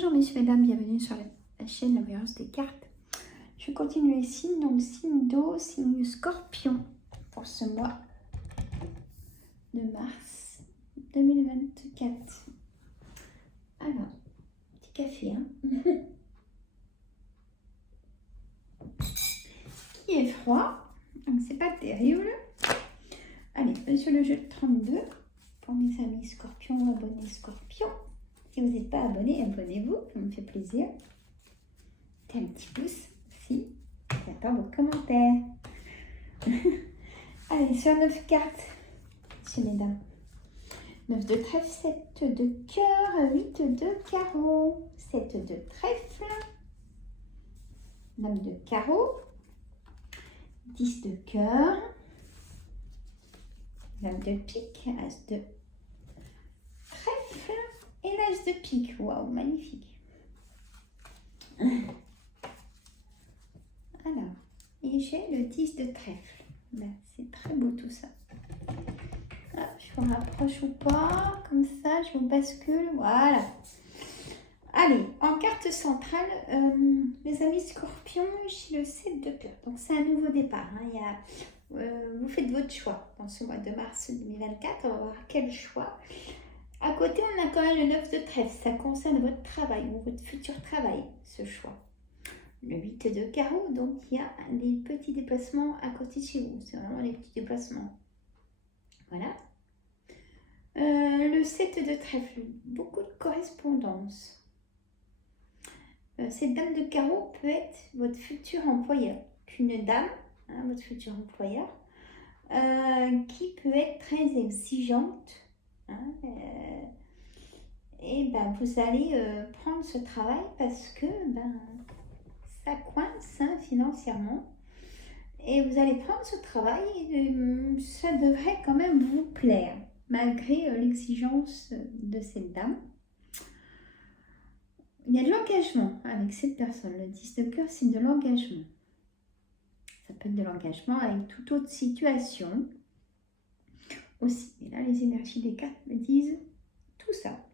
Bonjour messieurs, mesdames, bienvenue sur la chaîne La Voyance des cartes. Je continue les signes, donc signe d'eau, signe scorpion pour ce mois de mars 2024. Alors, petit café, hein. Qui est froid, donc c'est pas terrible. Allez, sur le jeu de 32, pour mes amis scorpions ou abonnés scorpions. Si vous n'êtes pas abonné, abonnez-vous, ça me fait plaisir. Un petit pouce aussi. J'attends vos commentaires. Allez, sur 9 cartes, messieurs, mesdames. 9 de trèfle, 7 de cœur, 8 de carreau, 7 de trèfle, dame de carreau, 10 de cœur, dame de pique, as de trèfle et l'as de pique. Waouh, magnifique. Alors, et j'ai le 10 de trèfle. Ben, c'est très beau tout ça. Ah, je vous rapproche ou pas, comme ça, je vous bascule. Voilà. Allez, en carte centrale, mes amis scorpions, j'ai le 7 de cœur. Donc, c'est un nouveau départ. Hein. Vous faites votre choix dans ce mois de mars 2024. On va voir quel choix. À côté, on a quand même le 9 de trèfle. Ça concerne votre travail ou votre futur travail, ce choix. Le 8 de carreau, donc il y a des petits déplacements à côté de chez vous. C'est vraiment des petits déplacements. Voilà. Le 7 de trèfle, beaucoup de correspondance. Cette dame de carreau peut être votre futur employeur. Qu'une dame, hein, votre futur employeur, qui peut être très exigeante. Hein, et ben, vous allez prendre ce travail parce que ça coince, hein, financièrement. Et vous allez prendre ce travail et ça devrait quand même vous plaire, malgré l'exigence de cette dame. Il y a de l'engagement avec cette personne. Le 10 de cœur, c'est de l'engagement. Ça peut être de l'engagement avec toute autre situation aussi. Et là, les énergies des cartes me disent tout ça.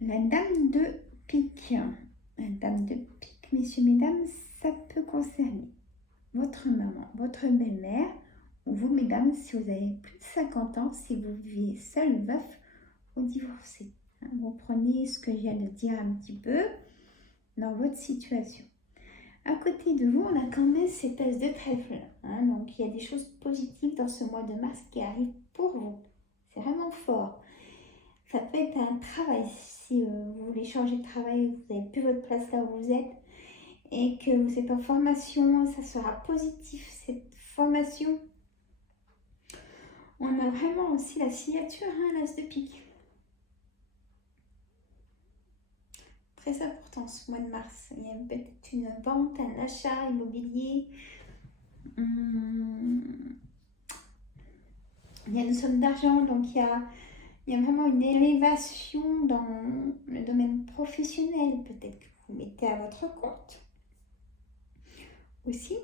La dame de pique. La dame de pique, messieurs, mesdames, ça peut concerner votre maman, votre belle-mère, ou vous, mesdames, si vous avez plus de 50 ans, si vous vivez seul, veuf ou divorcé. Vous prenez ce que je viens de dire un petit peu dans votre situation. À côté de vous, on a quand même cette as de trèfle. Hein, donc, il y a des choses positives dans ce mois de mars qui arrivent pour vous. C'est vraiment fort. Ça peut être un travail. Si vous voulez changer de travail, vous n'avez plus votre place là où vous êtes et que vous êtes en formation, ça sera positif cette formation. On a vraiment aussi la signature, hein, l'as de pique. Très important ce mois de mars. Il y a peut-être une vente, un achat immobilier. Il y a une somme d'argent, donc il y a vraiment une élévation dans le domaine professionnel. Peut-être que vous mettez à votre compte aussi.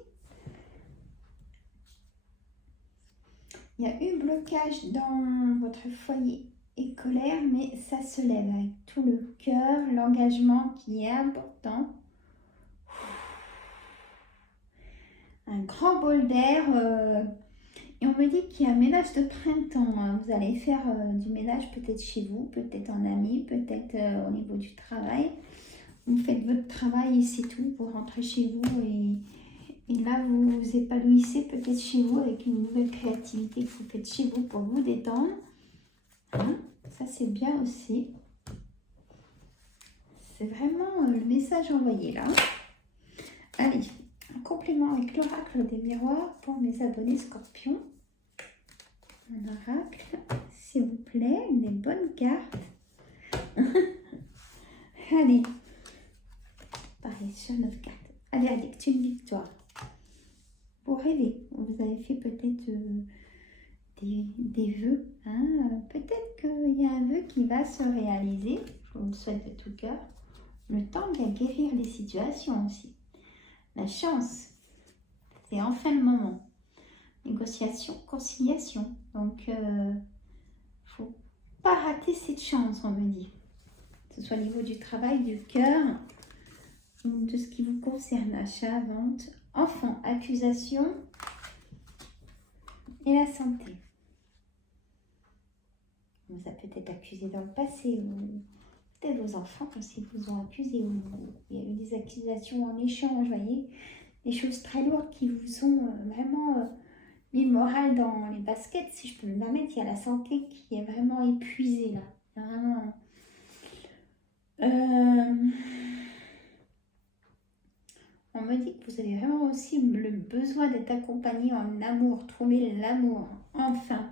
Il y a eu blocage dans votre foyer et colère, mais ça se lève avec tout le cœur, l'engagement qui est important. Un grand bol d'air. Et on me dit qu'il y a un ménage de printemps. Hein. Vous allez faire du ménage peut-être chez vous, peut-être en ami, peut-être au niveau du travail. Vous faites votre travail et c'est tout. Vous rentrez chez vous et là, vous vous épanouissez peut-être chez vous avec une nouvelle créativité que vous faites chez vous pour vous détendre. Hein, ça, c'est bien aussi. C'est vraiment le message envoyé là. Allez, un complément avec l'oracle des miroirs pour mes abonnés scorpions. Un oracle, s'il vous plaît, des bonnes cartes. Allez, pareil, sur 9 cartes. Allez, addict, une victoire. Vous rêvez, vous avez fait peut-être des vœux. Hein? Peut-être qu'il y a un vœu qui va se réaliser. Je vous le souhaite de tout cœur. Le temps vient guérir les situations aussi. La chance, c'est enfin le moment. Négociation, conciliation. Donc, rater cette chance, on me dit. Que ce soit au niveau du travail, du cœur, ou de ce qui vous concerne, achat, vente, enfant, accusation et la santé. On vous a peut-être accusé dans le passé, ou peut-être vos enfants aussi vous ont accusé, ou il y a eu des accusations en échange, vous voyez, des choses très lourdes qui vous ont vraiment mis le moral dans les baskets, si je peux me permettre. Il y a la santé qui est vraiment épuisée là. Vraiment. On me dit que vous avez vraiment aussi le besoin d'être accompagné en amour, trouver l'amour, enfin.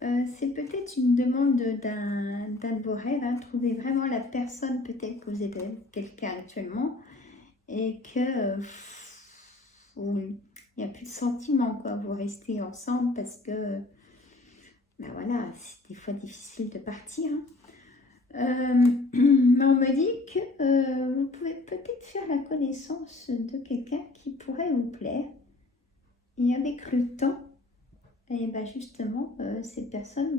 C'est peut-être une demande d'un de vos rêves, hein, trouver vraiment la personne, peut-être que vous êtes avec quelqu'un actuellement et que il n'y a plus de sentiments, quoi. Vous restez ensemble parce que, ben voilà, c'est des fois difficile de partir. Mais on me dit que vous pouvez peut-être faire la connaissance de quelqu'un qui pourrait vous plaire. Et avec le temps, et ben justement, cette personne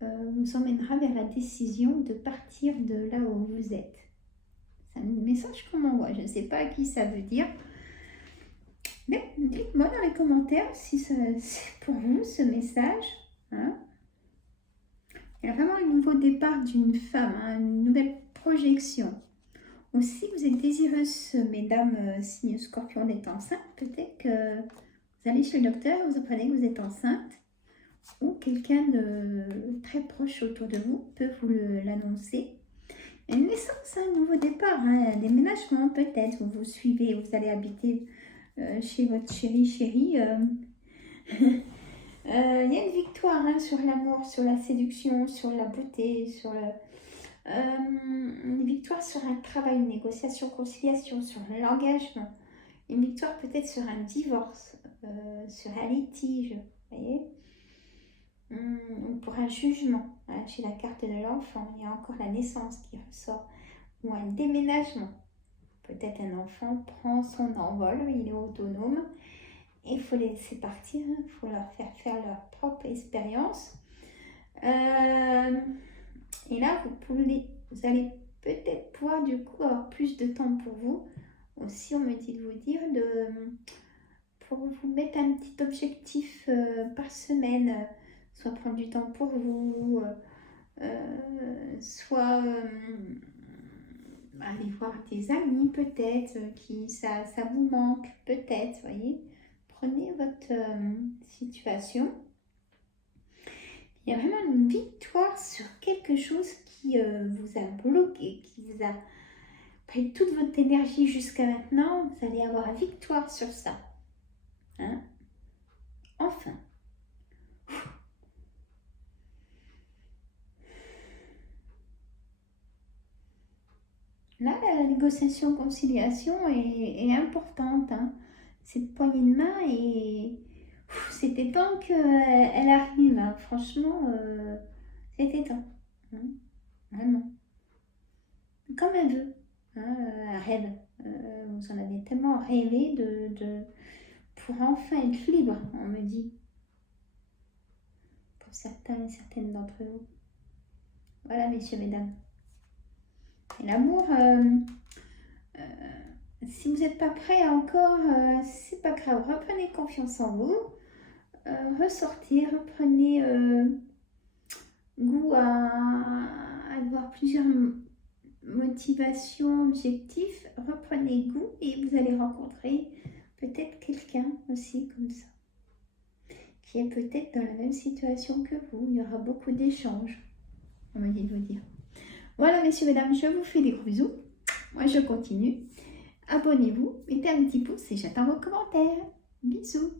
vous emmènera vers la décision de partir de là où vous êtes. C'est un message qu'on m'envoie. Je ne sais pas à qui ça veut dire. Mais dites-moi dans les commentaires si c'est pour vous ce message. Hein. Il y a vraiment un nouveau départ d'une femme, hein, une nouvelle projection. Aussi, vous êtes désireuse, mesdames, signe scorpion, d'être enceinte. Peut-être que vous allez chez le docteur, vous apprenez que vous êtes enceinte. Ou quelqu'un de très proche autour de vous peut vous l'annoncer. Une naissance, un nouveau départ, hein, un déménagement peut-être, où vous suivez, vous allez habiter chez votre chéri. Il y a une victoire, hein, sur l'amour, sur la séduction, sur la beauté, sur une victoire sur un travail, une négociation, conciliation, sur l'engagement. Une victoire peut-être sur un divorce, sur un litige, vous voyez, ou pour un jugement, hein, chez la carte de l'enfant. Il y a encore la naissance qui ressort, ou un déménagement. Peut-être un enfant prend son envol, il est autonome. Et il faut les laisser partir, il faut leur faire leur propre expérience. Et là, vous allez peut-être pouvoir du coup avoir plus de temps pour vous. Aussi, on me dit de vous dire pour vous mettre un petit objectif par semaine, soit prendre du temps pour vous, soit aller voir des amis peut-être, qui ça vous manque peut-être, vous voyez. Prenez votre situation. Il y a vraiment une victoire sur quelque chose qui vous a bloqué, qui vous a pris toute votre énergie jusqu'à maintenant. Vous allez avoir une victoire sur ça. Hein? Enfin. Là, la négociation, conciliation est importante. Hein? Cette poignée de main et c'était temps qu'elle arrive. Hein. Franchement, c'était temps. Hein. Vraiment. Comme un vœu. Hein, un rêve. Vous en avez tellement rêvé pour enfin être libre, on me dit. Pour certains et certaines d'entre vous. Voilà, messieurs, mesdames. Et l'amour, si vous n'êtes pas prêt encore, c'est pas grave. Reprenez confiance en vous. Ressortez, reprenez goût à avoir plusieurs motivations, objectifs. Reprenez goût et vous allez rencontrer peut-être quelqu'un aussi comme ça, qui est peut-être dans la même situation que vous. Il y aura beaucoup d'échanges, on me dit de vous dire. Voilà, messieurs, mesdames, je vous fais des gros bisous. Moi, je continue. Abonnez-vous, mettez un petit pouce et j'attends vos commentaires. Bisous.